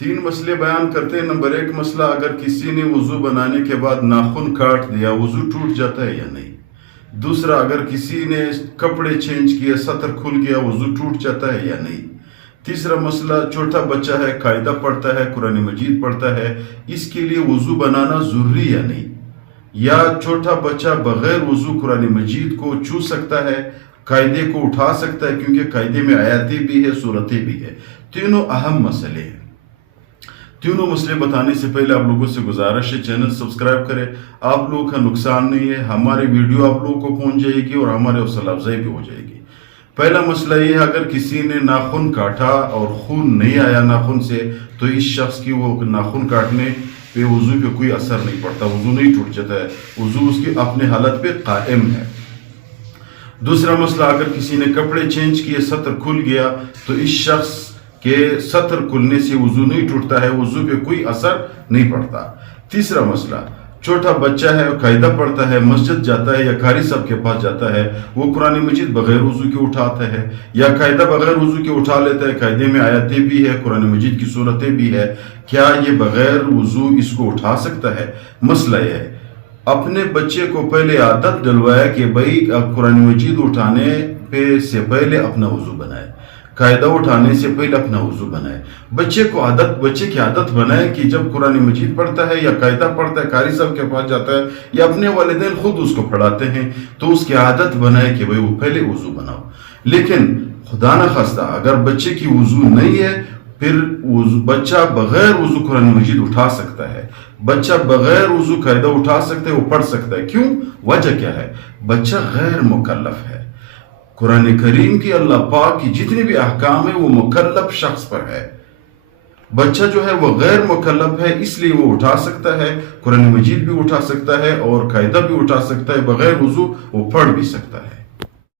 تین مسئلے بیان کرتے ہیں۔ نمبر 1 مسئلہ، اگر کسی نے وضو بنانے کے بعد ناخن کاٹ دیا وضو ٹوٹ جاتا ہے یا نہیں؟ دوسرا، اگر کسی نے کپڑے چینج کیے، سطر کھل گیا، وضو ٹوٹ جاتا ہے یا نہیں؟ تیسرا مسئلہ، چھوٹا بچہ ہے، قاعدہ پڑھتا ہے، قرآن مجید پڑھتا ہے، اس کے لیے وضو بنانا ضروری یا نہیں؟ یا چھوٹا بچہ بغیر وضو قرآن مجید کو چھو سکتا ہے، قاعدے کو اٹھا سکتا ہے، کیونکہ قاعدے میں آیاتیں بھی ہے، صورتیں بھی ہے۔ تینوں اہم مسئلے ہیں۔ تینوں مسئلے بتانے سے پہلے آپ لوگوں سے گزارش ہے چینل سبسکرائب کریں۔ آپ لوگوں کا نقصان نہیں ہے، ہماری ویڈیو آپ لوگوں کو پہنچ جائے گی اور ہمارے حوصلہ افزائی بھی ہو جائے گی۔ پہلا مسئلہ یہ ہے، اگر کسی نے ناخن کاٹا اور خون نہیں آیا ناخن سے، تو اس شخص کی وہ ناخن کاٹنے پہ وضو پہ کوئی اثر نہیں پڑتا، وضو نہیں ٹوٹ جاتا ہے، وضو اس کی اپنے حالت پہ قائم ہے۔ دوسرا مسئلہ، اگر کسی نے کپڑے چینج کیے، سطر کھل گیا، تو اس شخص کے سطر کھلنے سے وضو نہیں ٹوٹتا ہے، وضو پہ کوئی اثر نہیں پڑتا۔ تیسرا مسئلہ، چھوٹا بچہ ہے، قاعدہ پڑھتا ہے، مسجد جاتا ہے یا قاری صاحب کے پاس جاتا ہے، وہ قرآن مجید بغیر وضو کے اٹھاتا ہے یا قاعدہ بغیر وضو کے اٹھا لیتا ہے، قاعدے میں آیاتیں بھی ہے، قرآن مجید کی صورتیں بھی ہے، کیا یہ بغیر وضو اس کو اٹھا سکتا ہے؟ مسئلہ یہ ہے، اپنے بچے کو پہلے عادت ڈلوایا کہ بھائی قرآن مجید اٹھانے سے پہلے اپنا وضو بنائے، قاعدہ اٹھانے سے پہلے اپنا وضو بنائے۔ بچے کی عادت بنائے کہ جب قرآن مجید پڑھتا ہے یا قاعدہ پڑھتا ہے، قاری صاحب کے پاس جاتا ہے یا اپنے والدین خود اس کو پڑھاتے ہیں، تو اس کی عادت بنائے کہ بھائی وہ پہلے وضو بناؤ۔ لیکن خدا نخواستہ اگر بچے کی وضو نہیں ہے، پھر بچہ بغیر وضو قرآن مجید اٹھا سکتا ہے، بچہ بغیر وضو قاعدہ اٹھا سکتا ہے، وہ پڑھ سکتا ہے۔ کیوں؟ وجہ کیا ہے؟ بچہ غیر مکلف ہے۔ قرآن کریم کی اللہ پاک کی جتنے بھی احکام ہیں وہ مکلف شخص پر ہے۔ بچہ جو ہے وہ غیر مکلف ہے، اس لیے وہ اٹھا سکتا ہے، قرآن مجید بھی اٹھا سکتا ہے اور قاعدہ بھی اٹھا سکتا ہے، بغیر وضو وہ پڑھ بھی سکتا ہے۔